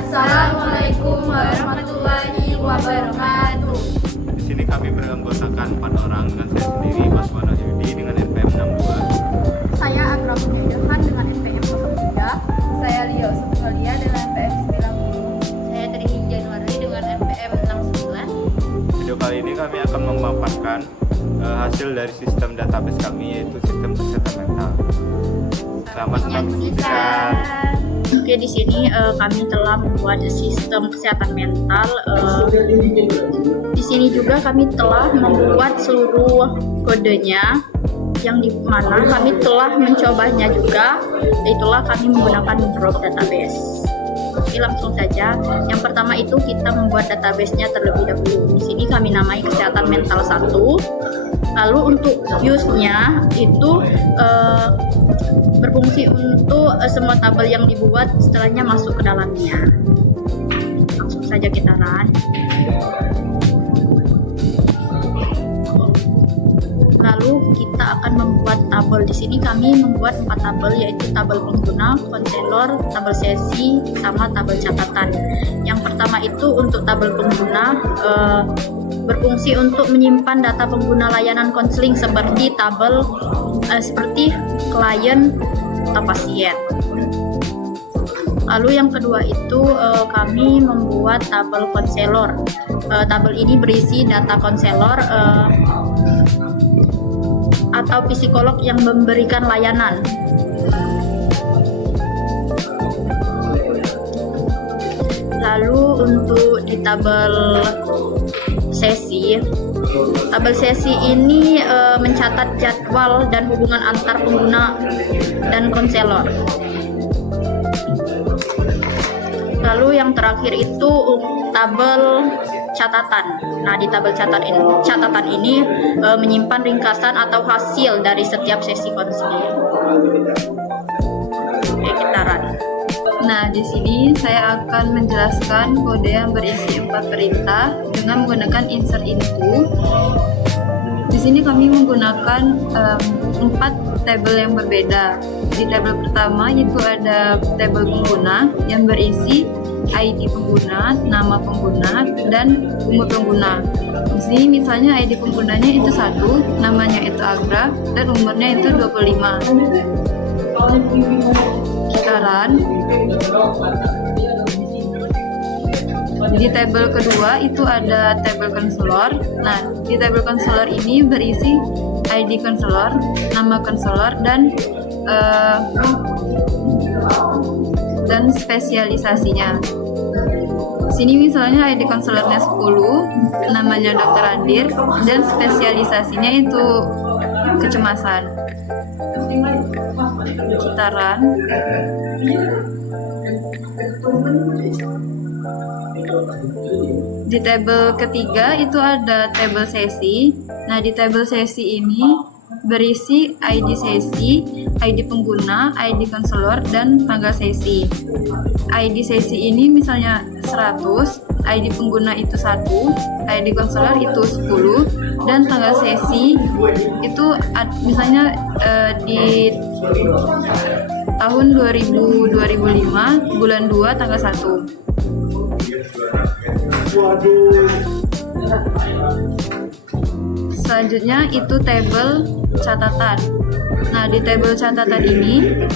Assalamualaikum warahmatullahi wabarakatuh. Di sini kami beranggotakan 4 orang dengan saya sendiri, Mas Wana Yudi dengan NPM 62. Saya Agra Munyahan dengan NPM 03. Saya Lia Sukulia dengan NPM 90. Saya Trihin Januari dengan NPM 69. Video kali ini kami akan memaparkan hasil dari sistem database kami, yaitu sistem kesehatan mental. Selamat menyaksikan. Oke, di sini kami telah membuat sistem kesehatan mental. Di sini juga kami telah membuat seluruh kodenya, yang di mana kami telah mencobanya juga. Itulah kami menggunakan drop database. Oke, langsung saja. Yang pertama itu kita membuat database-nya terlebih dahulu. Di sini kami namai kesehatan mental 1. Lalu untuk use-nya itu berfungsi untuk semua tabel yang dibuat setelahnya masuk ke dalamnya. Langsung saja kita run. Lalu kita akan membuat tabel. Di sini kami membuat 4 tabel, yaitu tabel pengguna, konselor, tabel sesi, sama tabel catatan. Yang pertama itu untuk tabel pengguna, berfungsi untuk menyimpan data pengguna layanan konseling seperti tabel seperti klien atau pasien. Lalu yang kedua itu kami membuat tabel konselor. Tabel ini berisi data konselor atau psikolog yang memberikan layanan. Lalu untuk di tabel sesi ini mencatat jadwal dan hubungan antar pengguna dan konselor. Lalu yang terakhir itu tabel catatan. Nah, di tabel catatan ini menyimpan ringkasan atau hasil dari setiap sesi konseling. Oke, kita run. Nah, di sini saya akan menjelaskan kode yang berisi 4 perintah dengan menggunakan insert into. Di sini kami menggunakan 4 tabel yang berbeda. Di tabel pertama itu ada tabel pengguna yang berisi ID pengguna, nama pengguna, dan umur pengguna. Di sini misalnya ID penggunanya itu 1, namanya itu Agra, dan umurnya itu 25. Kita run. Di tabel kedua itu ada tabel konselor. Nah, di tabel konselor ini berisi ID konselor, nama konselor, dan spesialisasinya. Sini misalnya ID konselornya 10, namanya Dr. Andir, dan spesialisasinya itu kecemasan. Kita run. Di tabel ketiga itu ada tabel sesi. Nah, di tabel sesi ini berisi ID sesi, ID pengguna, ID konselor, dan tanggal sesi. ID sesi ini misalnya 100, ID pengguna itu 1, ID konselor itu 10, dan tanggal sesi itu misalnya di tahun 2005, bulan 2, tanggal 1. Selanjutnya itu tabel catatan. Nah, di tabel catatan ini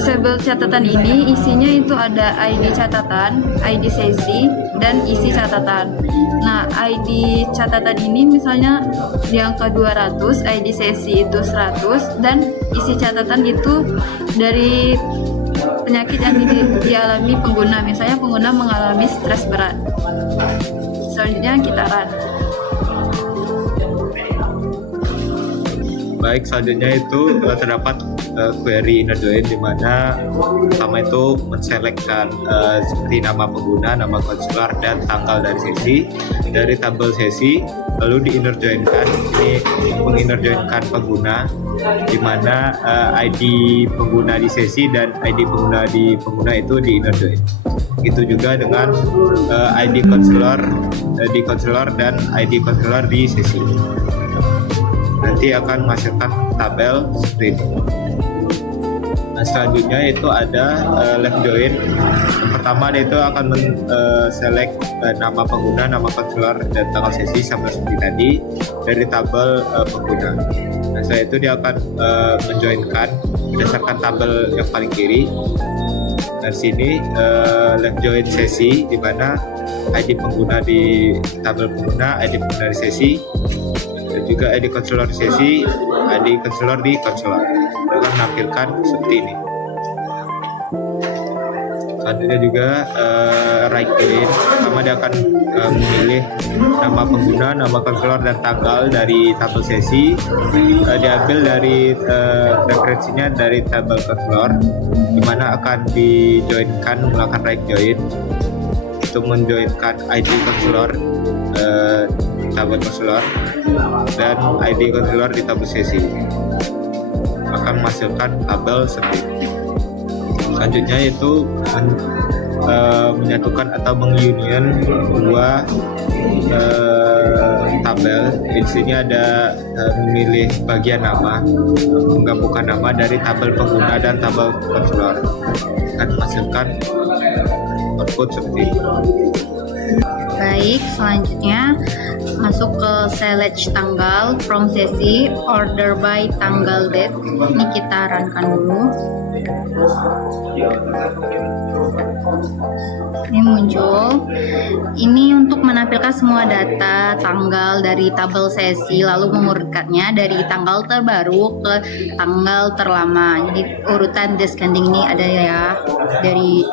tabel catatan ini isinya itu ada ID catatan, ID sesi, dan isi catatan. Nah, ID catatan ini misalnya di angka 200, ID sesi itu 100, dan isi catatan itu dari penyakit yang dialami pengguna. Misalnya pengguna mengalami stres berat. Selanjutnya kita run. Baik, selanjutnya itu terdapat query inner join, di mana pertama itu menselekkan seperti nama pengguna, nama konselor, dan tanggal dari sesi dari tabel sesi, lalu di inner joinkan. Ini menginner joinkan pengguna, di mana ID pengguna di sesi dan ID pengguna di pengguna itu di inner join. Itu juga dengan ID konselor di konselor dan ID konselor di sesi. Nanti akan menghasilkan tabel seperti ini. Nah, selanjutnya itu ada left join. Yang pertama itu akan select nama pengguna, nama konselor, dan tanggal sesi sama seperti tadi dari tabel pengguna. Nah, setelah itu dia akan menjoinkan berdasarkan tabel yang paling kiri. Dari sini left join sesi, di mana ID pengguna di tabel pengguna, ID pengguna di sesi, dan juga ID konselor di sesi, ID konselor di konselor. Dia akan menampilkan seperti ini. Selanjutnya juga right join, pertama dia akan memilih nama pengguna, nama konselor, dan tanggal dari tabel sesi. Diambil dari referensinya dari tabel konselor, di mana akan dijoinkan melakukan right join untuk menjoinkan ID konselor tabel konselor dan ID konselor di tabel sesi, akan menghasilkan tabel seperti ini. Selanjutnya itu menyatukan atau mengunion dua tabel. Di sini ada memilih bagian nama, menggabungkan nama dari tabel pengguna dan tabel konselor, akan menghasilkan output seperti ini. Baik, selanjutnya masuk ke select tanggal from sesi order by tanggal date. Ini kita runkan dulu. Ini muncul. Ini untuk menampilkan semua data tanggal dari tabel sesi, lalu mengurutkannya dari tanggal terbaru ke tanggal terlama. Jadi urutan descending ini ada ya, dari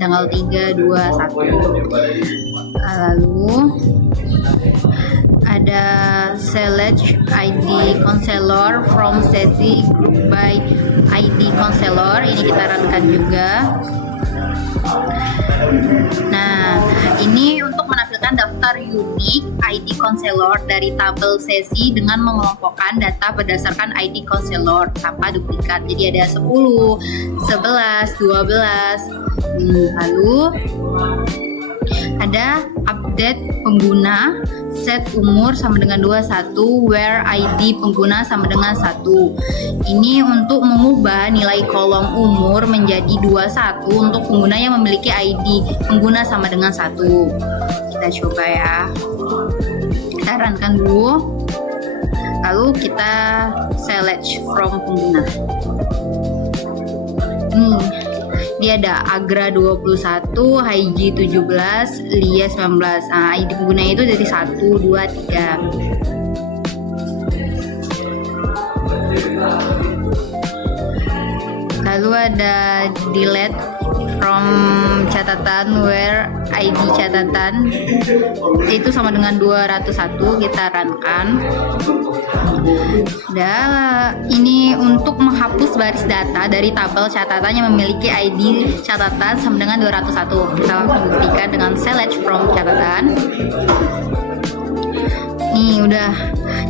tanggal 3, 2, 1. Lalu ada select ID counselor from sesi group by ID counselor. Ini kita runkan juga. Nah, ini untuk menampilkan daftar unik ID counselor dari tabel sesi dengan mengelompokkan data berdasarkan ID counselor tanpa duplikat. Jadi ada 10, 11, 12. Lalu ada update pengguna, set umur sama dengan 21, where ID pengguna sama dengan 1. Ini untuk mengubah nilai kolom umur menjadi 21 untuk pengguna yang memiliki ID pengguna sama dengan 1. Kita coba ya. Kita runkan dulu. Lalu kita select from pengguna. Dia ada Agra 21, Haiji 17, Lia 19. Nah, ID pengguna itu dari 1, 2, 3. Lalu ada delete from catatan, where ID catatan itu sama dengan 201. Kita runkan. Dan ini untuk menghapus baris data dari tabel catatan yang memiliki ID catatan sama dengan 201. Kita langsung buktikan dengan select from catatan. Nih udah.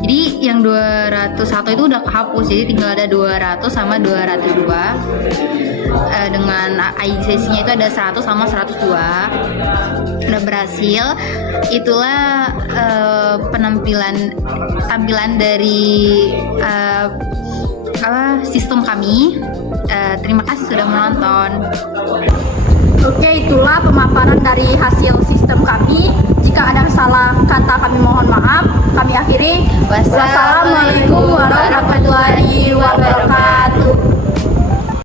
Jadi yang 201 itu udah kehapus, jadi tinggal ada 200 sama 202. Dengan ID sesinya itu ada 100 sama 102. Udah berhasil. Itulah tampilan dari sistem kami. Terima kasih sudah menonton. Oke, itulah pemaparan dari hasil sistem kami. Jika ada salah kata kami mohon maaf. Kami akhiri. Wassalamualaikum warahmatullahi wabarakatuh.